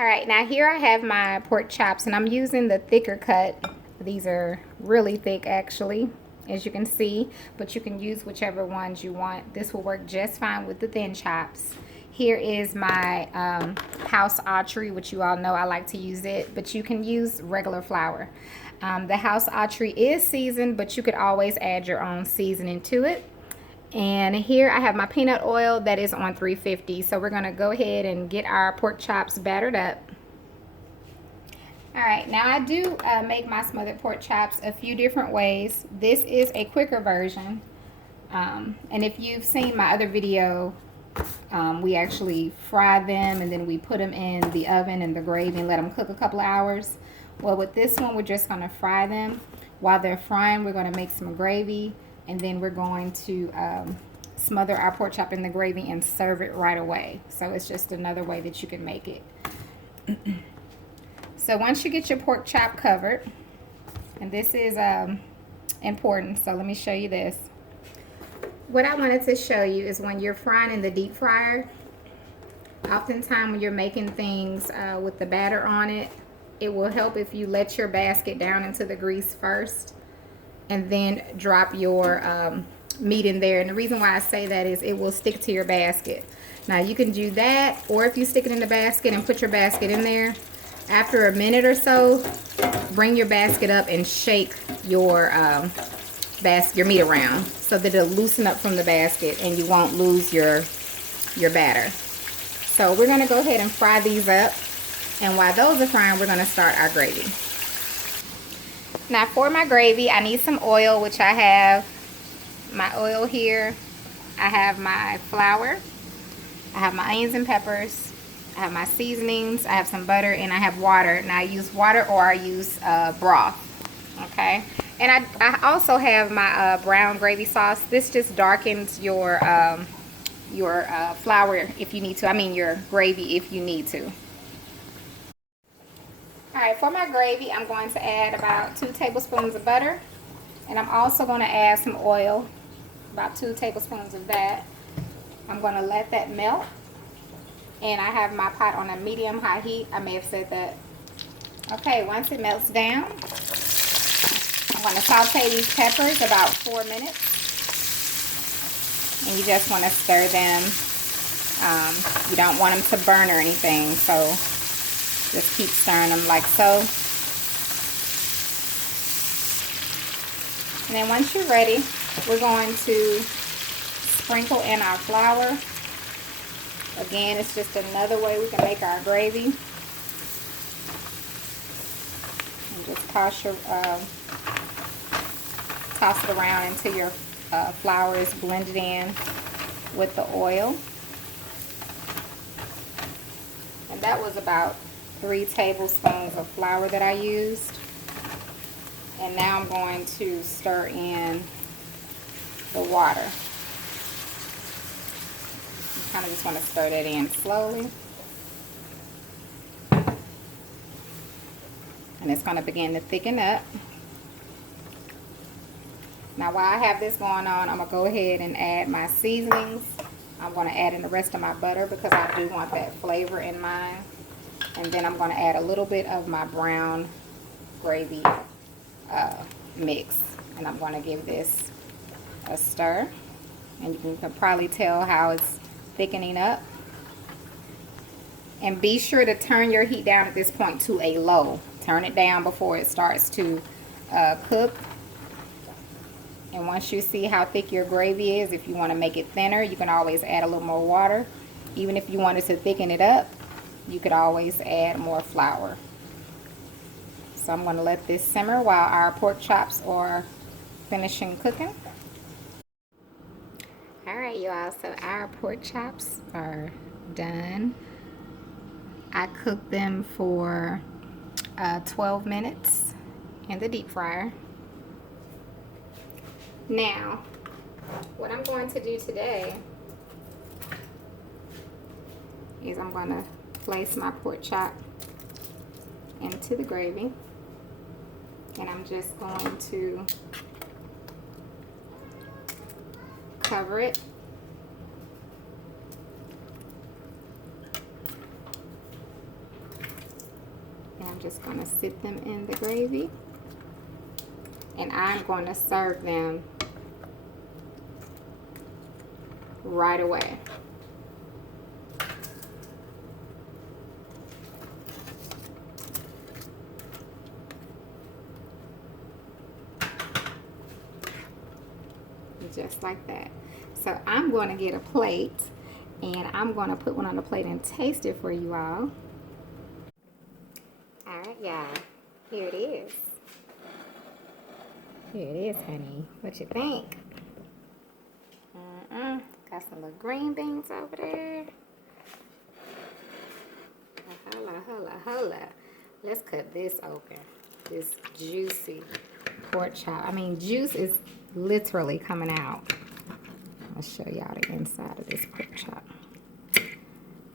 All right, now here I have my pork chops, and I'm using the thicker cut. These are really thick actually, as you can see, but you can use whichever ones you want. This will work just fine with the thin chops. Here is my house archery, which you all know I like to use it, but you can use regular flour. The house archery is seasoned, but you could always add your own seasoning to it. And here I have my peanut oil that is on 350. So we're gonna go ahead and get our pork chops battered up. All right, now I do make my smothered pork chops a few different ways. This is a quicker version. And if you've seen my other video, we actually fry them and then we put them in the oven and the gravy and let them cook a couple of hours. Well, with this one, we're just gonna fry them. While they're frying, we're gonna make some gravy, and then we're going to smother our pork chop in the gravy and serve it right away. So it's just another way that you can make it. So once you get your pork chop covered, and this is important, so let me show you this. What I wanted to show you is when you're frying in the deep fryer, oftentimes when you're making things with the batter on it, it will help if you let your basket down into the grease first and then drop your meat in there. And the reason why I say that is it will stick to your basket. Now you can do that, or if you stick it in the basket and put your basket in there, after a minute or so, bring your basket up and shake your meat around so that it'll loosen up from the basket and you won't lose your batter. So we're gonna go ahead and fry these up, and while those are frying, we're gonna start our gravy. Now for my gravy, I need some oil, which I have my oil here. I have my flour, I have my onions and peppers, I have my seasonings, I have some butter, and I have water. Now I use water or I use broth, okay? And I also have my brown gravy sauce. This just darkens your flour if you need to. I mean your gravy if you need to. Alright, for my gravy, I'm going to add about 2 tablespoons of butter. And I'm also going to add some oil, about 2 tablespoons of that. I'm going to let that melt. And I have my pot on a medium-high heat. I may have said that. Okay, once it melts down, I'm going to saute these peppers about 4 minutes. And you just want to stir them. You don't want them to burn or anything, so just keep stirring them like so. And then once you're ready, we're going to sprinkle in our flour. Again, it's just another way we can make our gravy. And just toss it around until your flour is blended in with the oil. And that was about 3 tablespoons of flour that I used. And now I'm going to stir in the water. You kind of just want to stir that in slowly. And it's going to begin to thicken up. Now while I have this going on, I'm going to go ahead and add my seasonings. I'm going to add in the rest of my butter because I do want that flavor in mine. And then I'm going to add a little bit of my brown gravy mix. And I'm going to give this a stir. And you can probably tell how it's thickening up. And be sure to turn your heat down at this point to a low. Turn it down before it starts to cook. And once you see how thick your gravy is, if you want to make it thinner, you can always add a little more water. Even if you wanted to thicken it up, you could always add more flour. So I'm going to let this simmer while our pork chops are finishing cooking. Alright, you all, so our pork chops are done. I cooked them for 12 minutes in the deep fryer. Now, what I'm going to do today is I'm going to place my pork chop into the gravy, and I'm just going to cover it. I'm just going to sit them in the gravy. And I'm going to serve them right away. Just like that. So I'm going to get a plate and I'm going to put one on the plate and taste it for you all. All right, y'all. Here it is. Here it is, honey. What you think? Got some little green beans over there. Holla. Let's cut this open. This juicy pork chop. I mean, juice is literally coming out. I'll show y'all the inside of this pork chop. If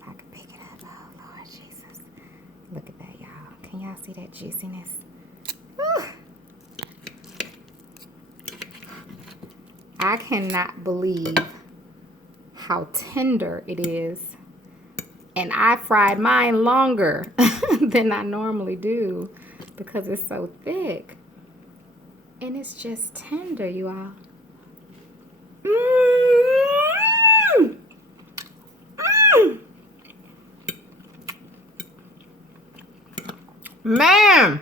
I can pick it up. Oh, Lord Jesus. Look at that, y'all. Can y'all see that juiciness? Whew. I cannot believe how tender it is. And I fried mine longer than I normally do because it's so thick. And it's just tender, you all. Man!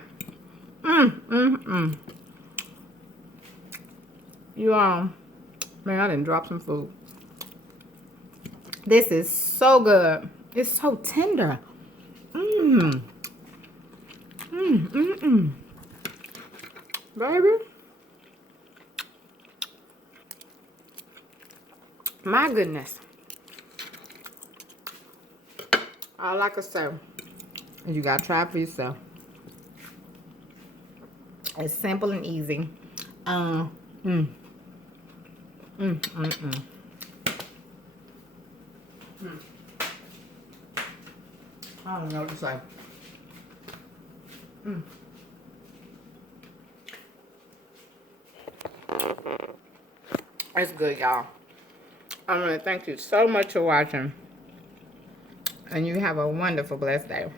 You all, man, I didn't drop some food. This is so good. It's so tender. Baby. My goodness. All I can say is you gotta try it for yourself. It's simple and easy. I don't know what to say. It's good, y'all. I want to thank you so much for watching. And you have a wonderful, blessed day.